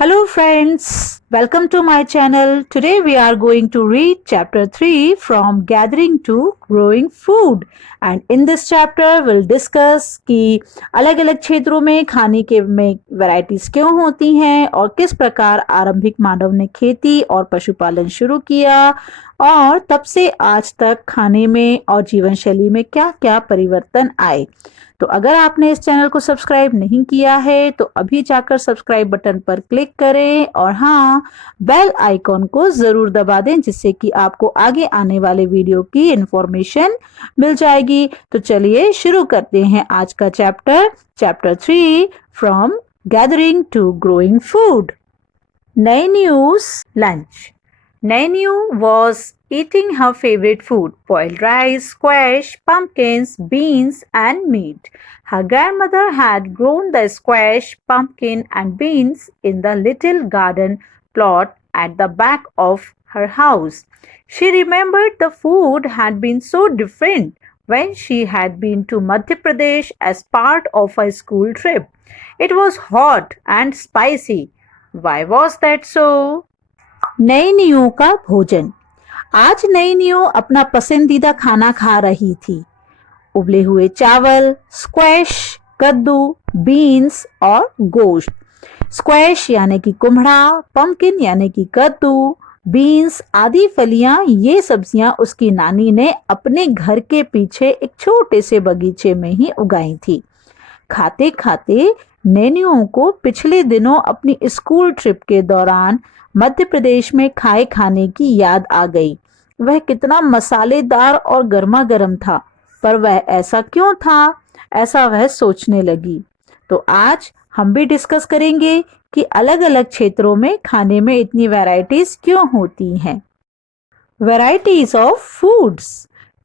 Hello friends, welcome to my channel. Today we are going to read chapter 3 from gathering to growing food and in this chapter we'll discuss कि अलग-अलग क्षेत्रों में खाने के में varieties क्यों होती हैं और किस प्रकार आरंभिक मानव ने खेती और पशुपालन शुरू किया और तब से आज तक खाने में और जीवन शैली में क्या-क्या परिवर्तन आए। तो अगर आपने इस चैनल को सब्सक्राइब नहीं किया है तो अभी जाकर सब्सक्राइब बटन पर क्लिक करें और हाँ बेल आइकॉन को जरूर दबा दें जिससे कि आपको आगे आने वाले वीडियो की इंफॉर्मेशन मिल जाएगी। तो चलिए शुरू करते हैं आज का chapter 3 from gathering to growing food. Nainu's lunch. Nainu was eating her favorite food, boiled rice, squash, pumpkins, beans, and meat. Her grandmother had grown the squash, pumpkin, and beans in the little garden plot at the back of her house. She remembered the food had been so different when she had been to Madhya Pradesh as part of a school trip. It was hot and spicy. Why was that so? नई नींव का भोजन। आज नई नींव अपना पसंदीदा खाना खा रही थी। उबले हुए चावल, स्क्वैश, कद्दू, बीन्स और गोश्त। स्क्वैश यानी कि कुम्हड़ा, पंपकिन यानी कि कद्दू, बीन्स आदि फलियां ये सब्जियां उसकी नानी ने अपने घर के पीछे एक छोटे से बगीचे में ही उगाई थी। खाते खाते नैनियों को पिछले दिनों अपनी स्कूल ट्रिप के दौरान मध्य प्रदेश में खाए खाने की याद आ गई। वह कितना मसालेदार और गर्मा गर्म था, पर वह ऐसा क्यों था, ऐसा वह सोचने लगी। तो आज हम भी डिस्कस करेंगे कि अलग अलग क्षेत्रों में खाने में इतनी वैरायटीज क्यों होती हैं। Varieties of foods.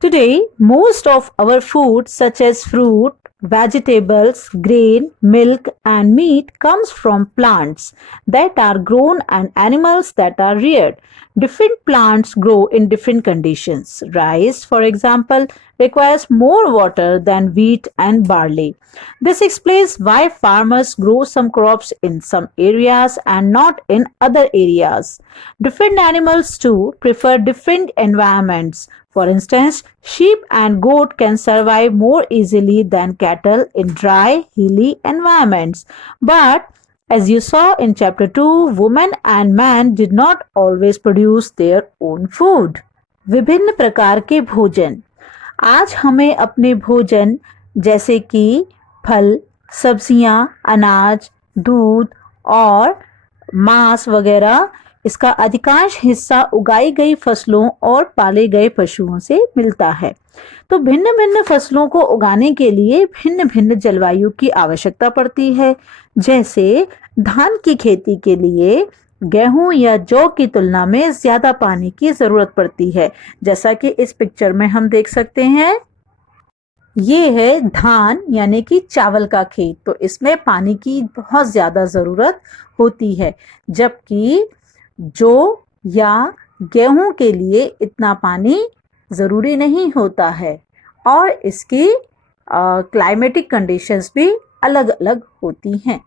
Today, most of our food such as fruit, vegetables, grain, milk and meat comes from plants that are grown and animals that are reared. Different plants grow in different conditions. Rice, for example, requires more water than wheat and barley. This explains why farmers grow some crops in some areas and not in other areas. Different animals too prefer different environments. For instance, sheep and goat can survive more easily than cattle in dry, hilly environments. But as you saw in chapter 2, women and men did not always produce their own food. विभिन्न प्रकार के भोजन। आज हमें अपने भोजन जैसे कि फल, सब्जियां, अनाज, दूध और मांस वगैरह इसका अधिकांश हिस्सा उगाई गई फसलों और पाले गए पशुओं से मिलता है। तो भिन्न भिन्न फसलों को उगाने के लिए भिन्न भिन्न जलवायु की आवश्यकता पड़ती है। जैसे धान की खेती के लिए गेहूं या जौ की तुलना में ज्यादा पानी की जरूरत पड़ती है, जैसा कि इस पिक्चर में हम देख सकते हैं। ये है धान यानी कि चावल का खेत, तो इसमें पानी की बहुत ज्यादा जरूरत होती है, जबकि जौ या गेहूं के लिए इतना पानी जरूरी नहीं होता है और इसकी क्लाइमेटिक कंडीशंस भी अलग अलग होती हैं।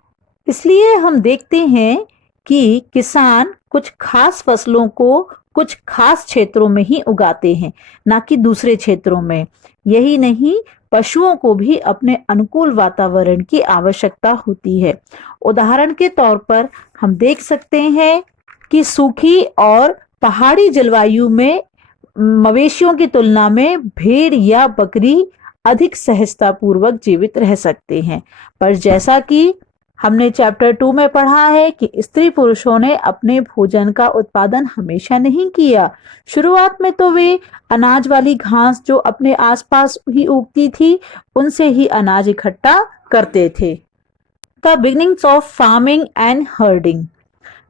इसलिए हम देखते हैं कि किसान कुछ खास फसलों को कुछ खास क्षेत्रों में ही उगाते हैं, ना कि दूसरे क्षेत्रों में। यही नहीं, पशुओं को भी अपने अनुकूल वातावरण की आवश्यकता होती है। उदाहरण के तौर पर हम देख सकते हैं कि सूखी और पहाड़ी जलवायु में मवेशियों की तुलना में भेड़ या बकरी अधिक सहजता पूर्वक जीवित रह सकते हैं। पर जैसा कि हमने चैप्टर 2 में पढ़ा है कि स्त्री पुरुषों ने अपने भोजन का उत्पादन हमेशा नहीं किया। शुरुआत में तो वे अनाज वाली घास जो अपने आसपास ही उगती थी उनसे ही अनाज इकट्ठा करते थे। The beginnings of farming and herding.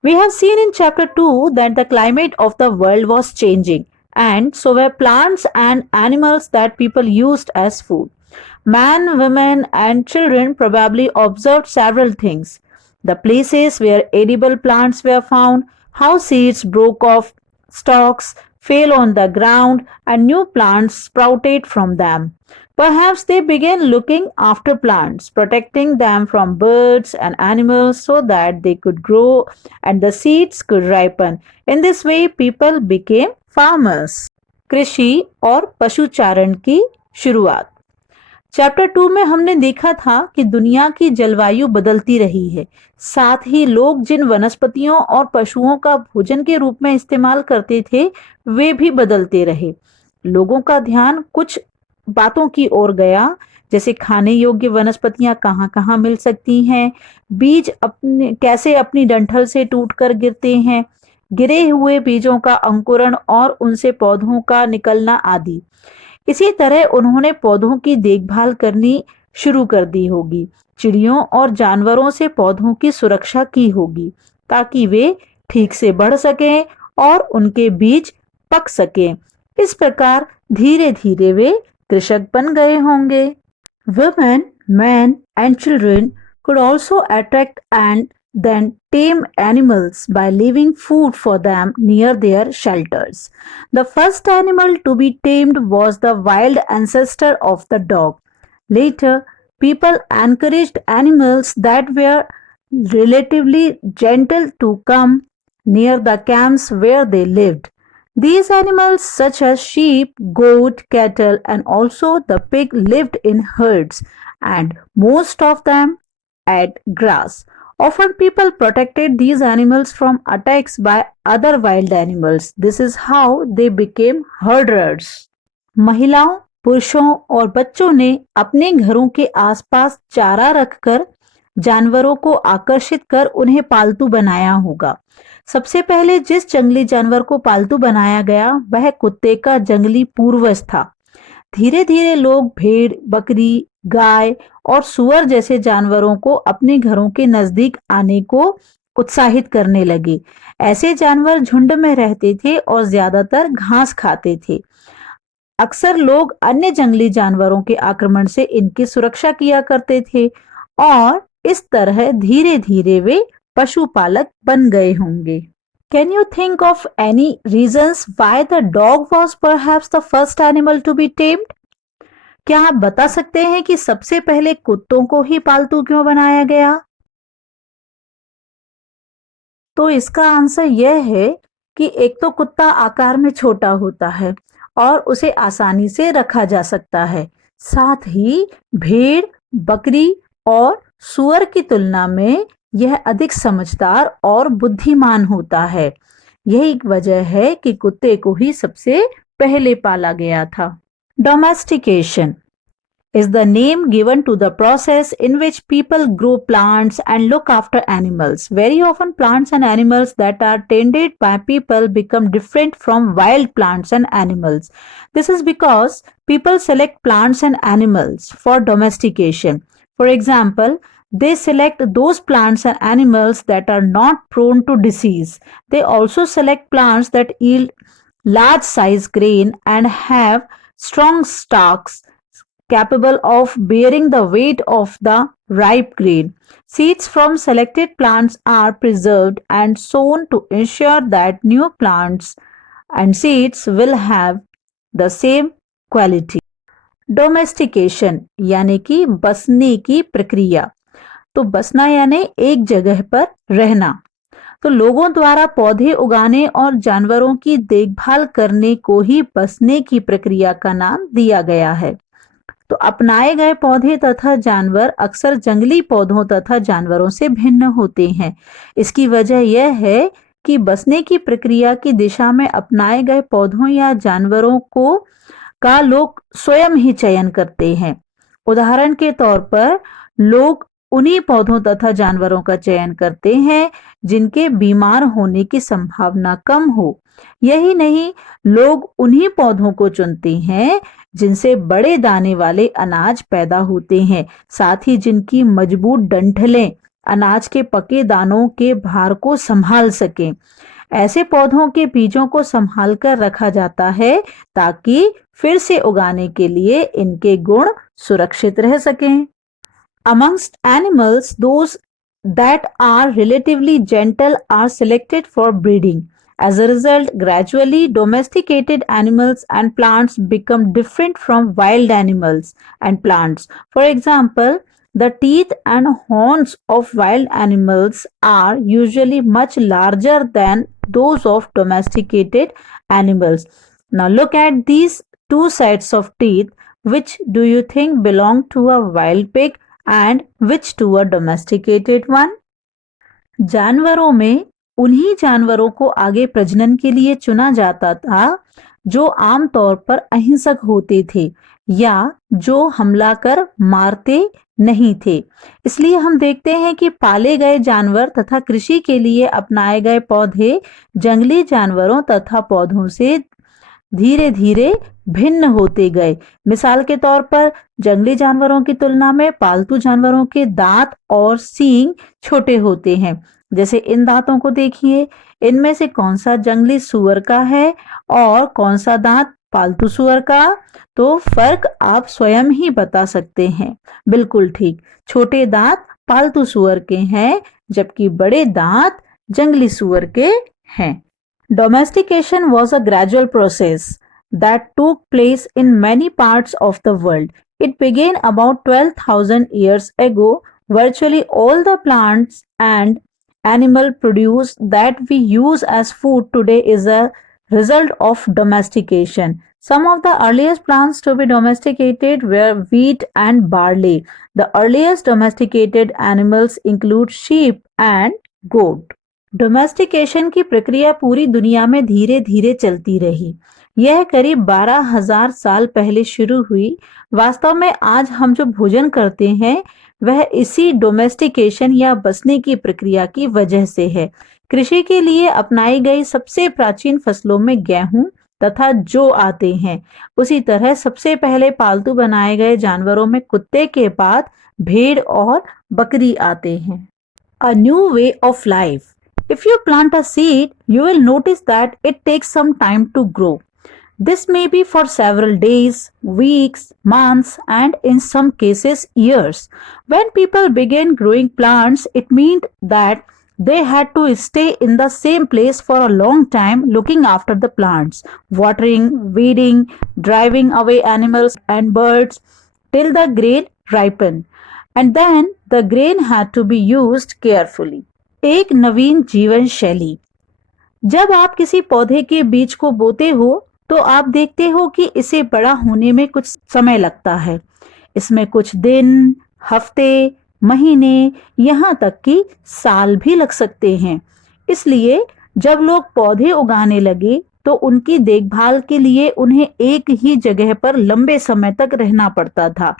We have seen in chapter 2 that the climate of the world was changing, and so were plants and animals that people used as food. Men, women, and children probably observed several things: the places where edible plants were found, how seeds broke off stalks, fell on the ground, and new plants sprouted from them. Perhaps they began looking after plants, protecting them from birds and animals so that they could grow and the seeds could ripen. In this way, people became farmers. कृषि और पशुचारण की शुरुआत। Chapter 2 में हमने देखा था कि दुनिया की जलवायु बदलती रही है, साथ ही लोग जिन वनस्पतियों और पशुओं का भोजन के रूप में इस्तेमाल करते थे वे भी बदलते रहे। लोगों का ध्यान कुछ बातों की ओर गया, जैसे खाने योग्य वनस्पतियां कहाँ-कहाँ मिल सकती हैं, बीज अपने कैसे अपनी डंठल से टूटकर गिरते हैं, गिरे हुए बीजों का अंकुरण और उनसे पौधों का निकलना आदि। इसी तरह उन्होंने पौधों की देखभाल करनी शुरू कर दी होगी। चिड़ियों और जानवरों से पौधों की सुरक्षा की होगी ताकि वे ठीक से बढ़ सकें और उनके बीज पक सकें। इस प्रकार धीरे धीरे वे कृषक बन गए होंगे। Women, men and children could also attract and then tame animals by leaving food for them near their shelters. The first animal to be tamed was the wild ancestor of the dog. Later, people encouraged animals that were relatively gentle to come near the camps where they lived. These animals, such as sheep, goat, cattle, and also the pig, lived in herds, and most of them ate grass. Often, people protected these animals from attacks by other wild animals. This is how they became herders. महिलाओं, पुरुषों और बच्चों ने अपने घरों के आसपास चारा रखकर जानवरों को आकर्षित कर उन्हें पालतू बनाया होगा। सबसे पहले जिस जंगली जानवर को पालतू बनाया गया वह कुत्ते का जंगली पूर्वज था। धीरे धीरे लोग भेड़, बकरी, गाय और सुअर जैसे जानवरों को अपने घरों के नजदीक आने को उत्साहित करने लगे। ऐसे जानवर झुंड में रहते थे और ज्यादातर घास खाते थे। अक्सर लोग अन्य जंगली जानवरों के आक्रमण से इनकी सुरक्षा किया करते थे और इस तरह धीरे धीरे वे पशुपालक बन गए होंगे। Can you think of any reasons why the dog was perhaps the first animal to be tamed? क्या आप बता सकते हैं कि सबसे पहले कुत्तों को ही पालतू क्यों बनाया गया? तो इसका आंसर यह है कि एक तो कुत्ता आकार में छोटा होता है और उसे आसानी से रखा जा सकता है। साथ ही भेड़, बकरी और सुअर की तुलना में यह अधिक समझदार और बुद्धिमान होता है। यही वजह है कि कुत्ते को ही सबसे पहले पाला गया था। Domestication is the name given to the process in which people grow plants and look after animals. Very often, plants and animals that are tended by people become different from wild plants and animals. This is because people select plants and animals for domestication. For example, they select those plants and animals that are not prone to disease. They also select plants that yield large size grain and have strong stalks capable of bearing the weight of the ripe grain. Seeds from selected plants are preserved and sown to ensure that new plants and seeds will have the same quality. Domestication यानी कि बसने की प्रक्रिया। तो बसना यानी एक जगह पर रहना। तो लोगों द्वारा पौधे उगाने और जानवरों की देखभाल करने को ही बसने की प्रक्रिया का नाम दिया गया है। तो अपनाए गए पौधे तथा जानवर अक्सर जंगली पौधों तथा जानवरों से भिन्न होते हैं। इसकी वजह यह है कि बसने की प्रक्रिया की दिशा में अपनाए गए पौधों या जानवरों को का लोग स्वयं ही चयन करते हैं। उदाहरण के तौर पर लोग उन्हीं पौधों तथा जानवरों का चयन करते हैं जिनके बीमार होने की संभावना कम हो। यही नहीं, लोग उन्हीं पौधों को चुनते हैं जिनसे बड़े दाने वाले अनाज पैदा होते हैं, साथ ही जिनकी मजबूत डंठलें अनाज के पके दानों के भार को संभाल सकें। ऐसे पौधों के बीजों को संभाल कर रखा जाता है ताकि फिर से उगाने के लिए इनके गुण सुरक्षित रह सकें। Amongst animals, those that are relatively gentle are selected for breeding. As a result, gradually domesticated animals and plants become different from wild animals and plants. For example, the teeth and horns of wild animals are usually much larger than those of domesticated animals. Now look at these two sets of teeth. Which do you think belong to a wild pig and which to a domesticated one? जानवरों में उन्हीं जानवरों को आगे प्रजनन के लिए चुना जाता था जो आमतौर पर अहिंसक होते थे या जो हमला कर मारते नहीं थे। इसलिए हम देखते हैं कि पाले गए जानवर तथा कृषि के लिए अपनाए गए पौधे जंगली जानवरों तथा पौधों से धीरे धीरे भिन्न होते गए। मिसाल के तौर पर जंगली जानवरों की तुलना में पालतू जानवरों के दांत और सींग छोटे होते हैं। जैसे इन दांतों को देखिए, इनमें से कौन सा जंगली सुअर का है और कौन सा दांत पालतू सुअर का? तो फर्क आप स्वयं ही बता सकते हैं। बिल्कुल ठीक, छोटे दांत पालतू सुअर के हैं जबकि बड़े दांत जंगली सुअर के हैं। Domestication was a gradual process that took place in many parts of the world. It began about 12,000 years ago. Virtually all the plants and animal produce that we use as food today is a result of domestication. Some of the earliest plants to be domesticated were wheat and barley. The earliest domesticated animals include sheep and goat. Domestication की प्रक्रिया पूरी दुनिया में धीरे धीरे चलती रही। यह करीब 12,000 साल पहले शुरू हुई। वास्तव में आज हम जो भोजन करते हैं वह इसी डोमेस्टिकेशन या बसने की प्रक्रिया की वजह से है। कृषि के लिए अपनाई गई सबसे प्राचीन फसलों में गेहूं तथा जौ आते हैं। उसी तरह सबसे पहले पालतू बनाए गए जानवरों में कुत्ते के बाद भेड़ और बकरी आते हैं। A new way of life. If you plant a seed, you will notice that it takes some time to grow. This may be for several days, weeks, months, and in some cases, years. When people began growing plants, it meant that they had to stay in the same place for a long time looking after the plants, watering, weeding, driving away animals and birds till the grain ripened. And then the grain had to be used carefully. एक नवीन जीवन शैली। जब आप किसी पौधे के बीज को बोते हो तो आप देखते हो कि इसे बड़ा होने में कुछ समय लगता है। इसमें कुछ दिन, हफ्ते, महीने, यहाँ तक कि साल भी लग सकते हैं। इसलिए जब लोग पौधे उगाने लगे तो उनकी देखभाल के लिए उन्हें एक ही जगह पर लंबे समय तक रहना पड़ता था।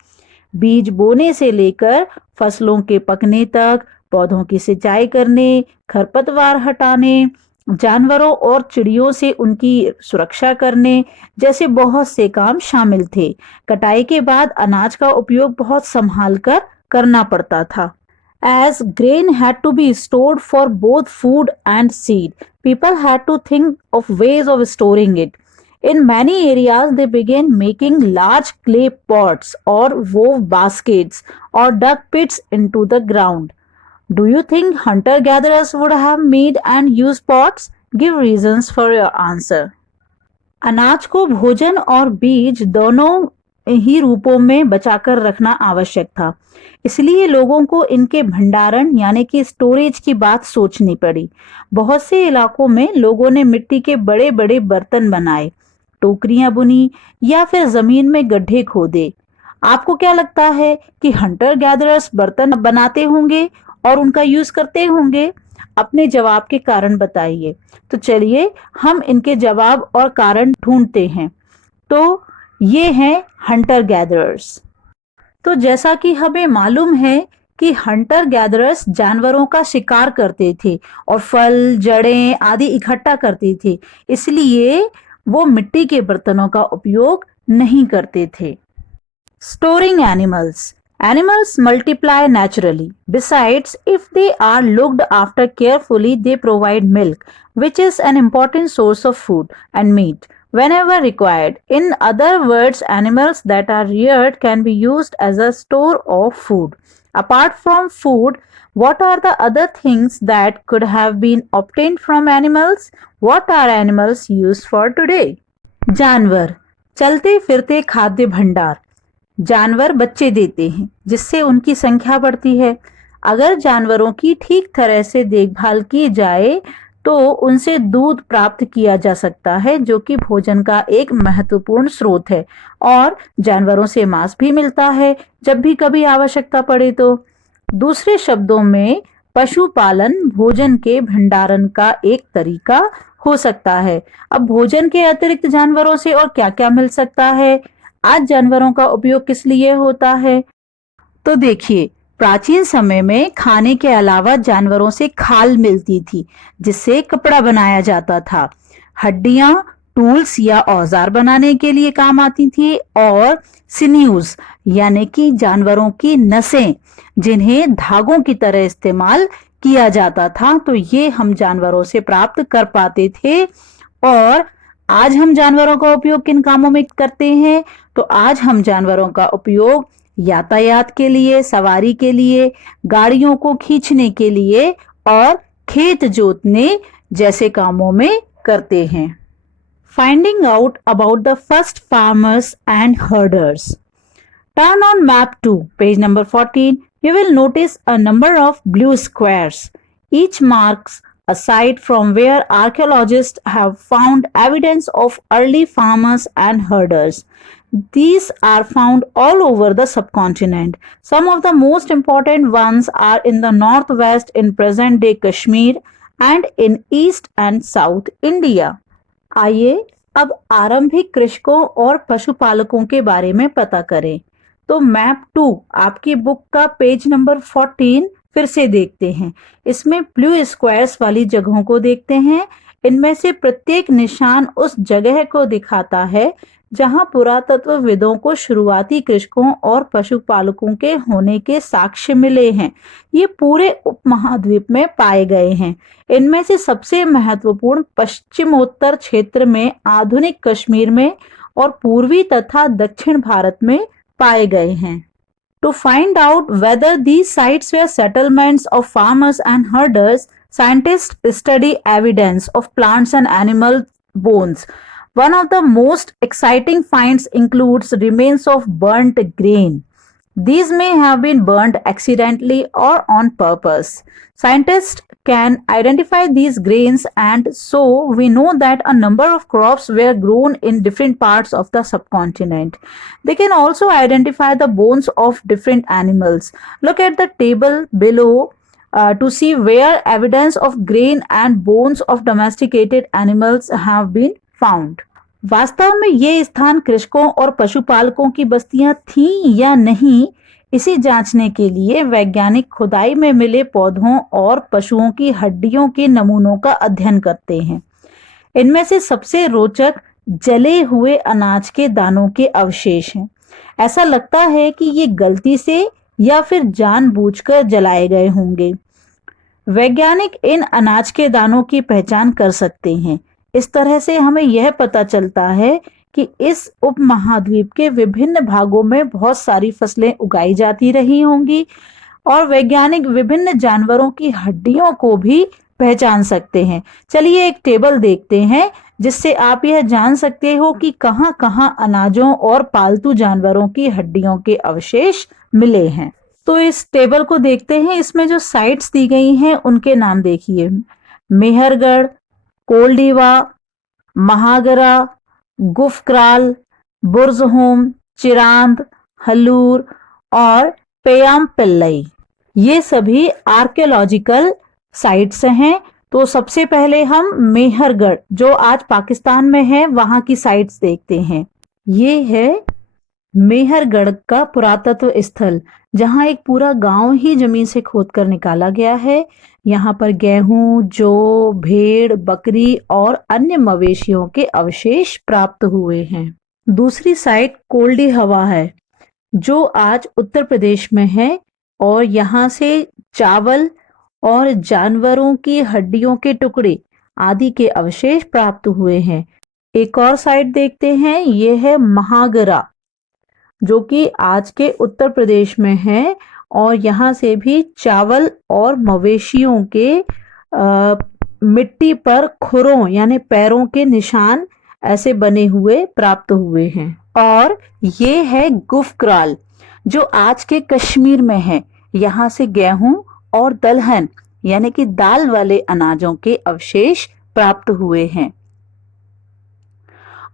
बीज बोने से लेकर फसलों के पकने तक, पौधों की सिंचाई करने, खरपतवार हटाने, जानवरों और चिड़ियों से उनकी सुरक्षा करने जैसे बहुत से काम शामिल थे। कटाई के बाद अनाज का उपयोग बहुत संभाल कर करना पड़ता था। As grain had to be stored for both food and seed, people had to think of ways of storing it. In many areas, they began making large clay pots or wove baskets or dug pits into the ground. Do you think hunter-gatherers would have made and used pots? Give reasons for your answer. अनाज को भोजन और बीज दोनों ही रूपों में बचाकर रखना आवश्यक था। इसलिए लोगों को इनके भंडारण यानी कि स्टोरेज की बात सोचनी पड़ी। बहुत से इलाकों में लोगों ने मिट्टी के बड़े बड़े बर्तन बनाए, टोकरियां बुनी या फिर जमीन में गड्ढे खोदे। आपको क्या लगता है कि हंटर गैदरर्स बर्तन बनाते होंगे और उनका यूज करते होंगे? अपने जवाब के कारण बताइए। तो चलिए हम इनके जवाब और कारण ढूंढते हैं। तो ये हैं हंटर गैदरर्स। तो जैसा कि हमें मालूम है कि हंटर गैदरर्स जानवरों का शिकार करते थे और फल, जड़ें आदि इकट्ठा करते थे, इसलिए वो मिट्टी के बर्तनों का उपयोग नहीं करते थे। Storing animals. Animals multiply naturally. Besides, if they are looked after carefully, they provide milk, which is an important source of food, and meat whenever required. In other words, animals that are reared can be used as a store of food. Apart from food, what are the other things that could have been obtained from animals? What are animals used for today? जानवर, चलते फिरते खाद्य भंडार। जानवर बच्चे देते हैं जिससे उनकी संख्या बढ़ती है। अगर जानवरों की ठीक तरह से देखभाल की जाए तो उनसे दूध प्राप्त किया जा सकता है, जो कि भोजन का एक महत्वपूर्ण स्रोत है, और जानवरों से मांस भी मिलता है जब भी कभी आवश्यकता पड़े तो। दूसरे शब्दों में पशुपालन भोजन के भंडारण का एक तरीका हो सकता है। अब भोजन के अतिरिक्त जानवरों से और क्या क्या मिल सकता है? आज जानवरों का उपयोग किस लिए होता है? तो देखिए, प्राचीन समय में खाने के अलावा जानवरों से खाल मिलती थी जिससे कपड़ा बनाया जाता था। हड्डियां टूल्स या औजार बनाने के लिए काम आती थी, और सिन्यूज यानी कि जानवरों की नसें जिन्हें धागों की तरह इस्तेमाल किया जाता था, तो ये हम जानवरों से प्राप्त कर पाते थे। और आज हम जानवरों का उपयोग किन कामों में करते हैं? तो आज हम जानवरों का उपयोग यातायात के लिए, सवारी के लिए, गाड़ियों को खींचने के लिए और खेत जोतने जैसे कामों में करते हैं। Finding out about the first farmers and herders. Turn on map 2, page number 14. You will notice a number of blue squares. Each marks a site from where archaeologists have found evidence of early farmers and herders. These are found all over the subcontinent. Some of the most important ones are in the northwest in present-day Kashmir and in east and south India. आइए अब आरंभिक कृषकों और पशुपालकों के बारे में पता करें। तो मैप 2 आपकी बुक का पेज नंबर 14 फिर से देखते हैं। इसमें ब्लू स्क्वायर्स वाली जगहों को देखते हैं। इनमें से प्रत्येक निशान उस जगह को दिखाता है जहां पुरातत्वविदों को शुरुआती कृषकों और पशुपालकों के होने के साक्ष्य मिले हैं। ये पूरे उपमहाद्वीप में पाए गए हैं। इनमें से सबसे महत्वपूर्ण पश्चिमोत्तर क्षेत्र में, आधुनिक कश्मीर में और पूर्वी तथा दक्षिण भारत में पाए गए हैं। To find out whether these sites were settlements of farmers and herders, scientists study evidence of plants and animal bones. One of the most exciting finds includes remains of burnt grain. These may have been burned accidentally or on purpose. Scientists can identify these grains, and so we know that a number of crops were grown in different parts of the subcontinent. They can also identify the bones of different animals. Look at the table below to see where evidence of grain and bones of domesticated animals have been found. वास्तव में ये स्थान कृषकों और पशुपालकों की बस्तियां थीं या नहीं, इसे जांचने के लिए वैज्ञानिक खुदाई में मिले पौधों और पशुओं की हड्डियों के नमूनों का अध्ययन करते हैं। इनमें से सबसे रोचक जले हुए अनाज के दानों के अवशेष हैं। ऐसा लगता है कि ये गलती से या फिर जानबूझकर जलाए गए होंगे। वैज्ञानिक इन अनाज के दानों की पहचान कर सकते हैं। इस तरह से हमें यह पता चलता है कि इस उपमहाद्वीप के विभिन्न भागों में बहुत सारी फसलें उगाई जाती रही होंगी, और वैज्ञानिक विभिन्न जानवरों की हड्डियों को भी पहचान सकते हैं। चलिए एक टेबल देखते हैं जिससे आप यह जान सकते हो कि कहां कहां अनाजों और पालतू जानवरों की हड्डियों के अवशेष मिले हैं। तो इस टेबल को देखते हैं। इसमें जो साइट्स दी गई हैं उनके नाम देखिए। मेहरगढ़, कोल्डीवा, महागरा, गुफक्राल, बुर्जहोम, चिरांद, हलूर और पेयामपिल्लई, ये सभी आर्कियोलॉजिकल साइट्स हैं। तो सबसे पहले हम मेहरगढ़, जो आज पाकिस्तान में है, वहां की साइट्स देखते हैं। ये है मेहरगढ़ का पुरातत्व स्थल, जहां एक पूरा गांव ही जमीन से खोदकर निकाला गया है। यहाँ पर गेहूं, जौ, भेड़, बकरी और अन्य मवेशियों के अवशेष प्राप्त हुए हैं। दूसरी साइट कोल्डी हवा है, जो आज उत्तर प्रदेश में है, और यहाँ से चावल और जानवरों की हड्डियों के टुकड़े आदि के अवशेष प्राप्त हुए हैं। एक और साइट देखते हैं, ये है महागरा, जो कि आज के उत्तर प्रदेश में है, और यहाँ से भी चावल और मवेशियों के मिट्टी पर खुरों यानी पैरों के निशान ऐसे बने हुए प्राप्त हुए हैं। और ये है गुफक्राल जो आज के कश्मीर में है। यहाँ से गेहूं और दलहन यानी कि दाल वाले अनाजों के अवशेष प्राप्त हुए हैं।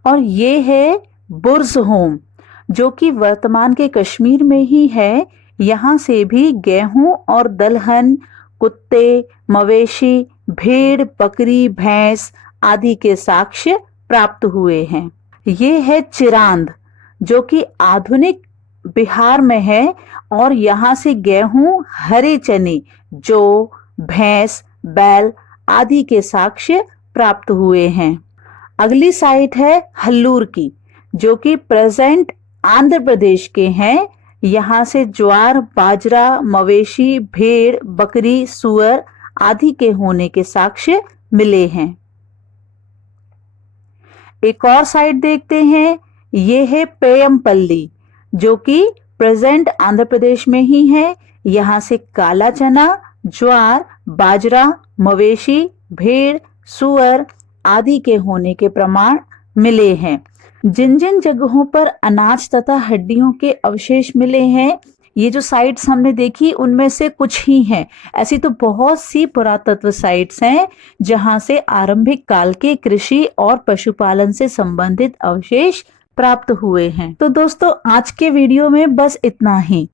और ये है बुर्ज होम जो कि वर्तमान के कश्मीर में ही है। यहाँ से भी गेहूं और दलहन, कुत्ते, मवेशी, भेड़, बकरी, भैंस आदि के साक्ष्य प्राप्त हुए हैं। ये है चिरांद जो कि आधुनिक बिहार में है और यहाँ से गेहूं, हरे चने, जौ, भैंस, बैल आदि के साक्ष्य प्राप्त हुए हैं। अगली साइट है हल्लूर की जो कि प्रेजेंट आंध्र प्रदेश के हैं। यहाँ से ज्वार, बाजरा, मवेशी, भेड़, बकरी, सुअर आदि के होने के साक्ष्य मिले हैं। एक और साइट देखते हैं, ये है पेयमपल्ली जो कि प्रेजेंट आंध्र प्रदेश में ही है। यहाँ से काला चना, ज्वार, बाजरा, मवेशी, भेड़, सुअर आदि के होने के प्रमाण मिले हैं। जिन जिन जगहों पर अनाज तथा हड्डियों के अवशेष मिले हैं, ये जो साइट्स हमने देखी उनमें से कुछ ही हैं। ऐसी तो बहुत सी पुरातत्व साइट्स हैं जहां से आरंभिक काल के कृषि और पशुपालन से संबंधित अवशेष प्राप्त हुए हैं। तो दोस्तों आज के वीडियो में बस इतना ही।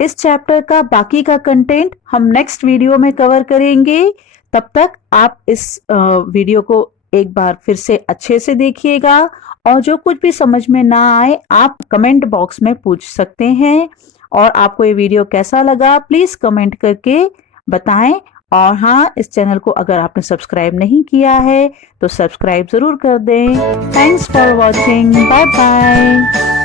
इस चैप्टर का बाकी का कंटेंट हम नेक्स्ट वीडियो में कवर करेंगे। तब तक आप इस वीडियो को एक बार फिर से अच्छे से देखिएगा और जो कुछ भी समझ में ना आए आप कमेंट बॉक्स में पूछ सकते हैं। और आपको ये वीडियो कैसा लगा प्लीज कमेंट करके बताएं। और हाँ, इस चैनल को अगर आपने सब्सक्राइब नहीं किया है तो सब्सक्राइब जरूर कर दें। Thanks for watching. Bye bye.